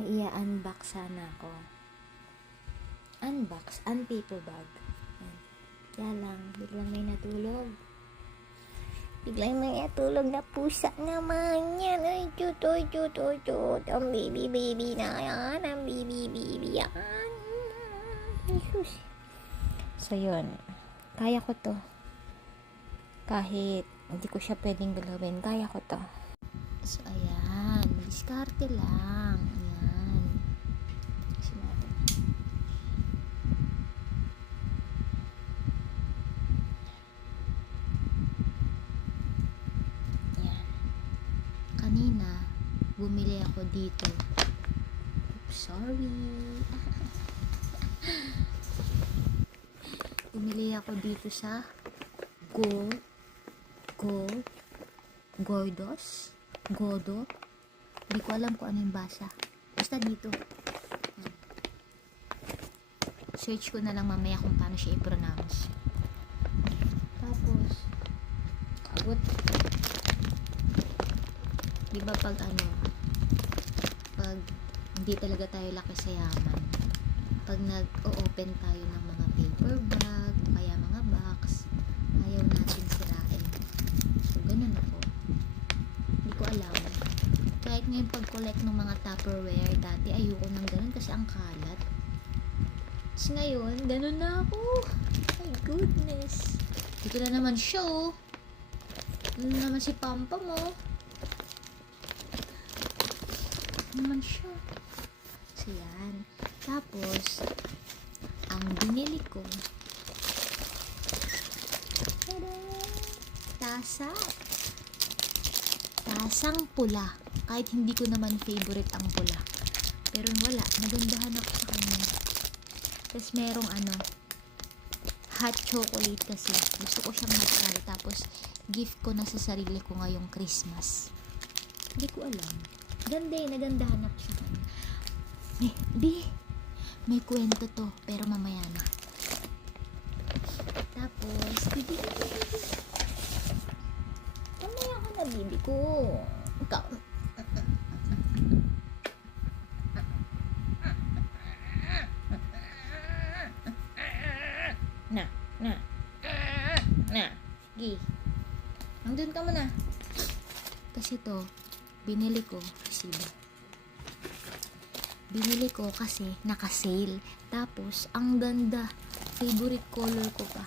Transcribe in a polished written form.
Ay, i-unbox sana ako. Unbox, paper bag. Yan. Kaya lang, biglang may natulog. Biglang may natulog na pusa naman yan. Ay, chut. Ang baby na yan. Ang baby yan. Jesus. So, yun. Kaya ko to. Kahit hindi ko siya pwedeng galawin, kaya ko to. So, ayan. Diskarte lang. Ayan. Kasi natin. Ayan. Kanina, bumili ako dito. Oops, sorry. Bumili ako dito sa Godo. Hindi ko alam kung ano yung basa. Basta dito. Search ko na lang mamaya kung paano siya i-pronounce. Tapos, kabot. Diba pag hindi talaga tayo laki sa yaman, pag nag-o-open tayo ng mga paper bag, o kaya mga box, ayaw natin sirain. So, ganun ako. Hindi ko alam. Kahit ngayon pag-collect ng mga Tupperware, dati ayoko nang ganun kasi ang kalat. Tapos ngayon, ganun na ako. My goodness. Dito na naman siya, oh. Ano naman si Pampa mo? Naman siya. So, yan. Tapos, ang binili ko, tasang pula. Kahit hindi ko naman favorite ang pula. Pero wala, nagandahan ako sa kanya. Tapos merong hot chocolate kasi. Gusto ko siyang matry. Tapos, gift ko na sa sarili ko ngayong Christmas. Hindi ko alam. Ganda eh, nagandahan ako sa kanya. May kwento to, pero mamaya na. Tapos, mamaya ka na, bibi ko. Ikaw. Na. Sige. Nandun ka muna. Kasi to, binili ko kasi naka-sale. Tapos, ang ganda. Favorite color ko pa.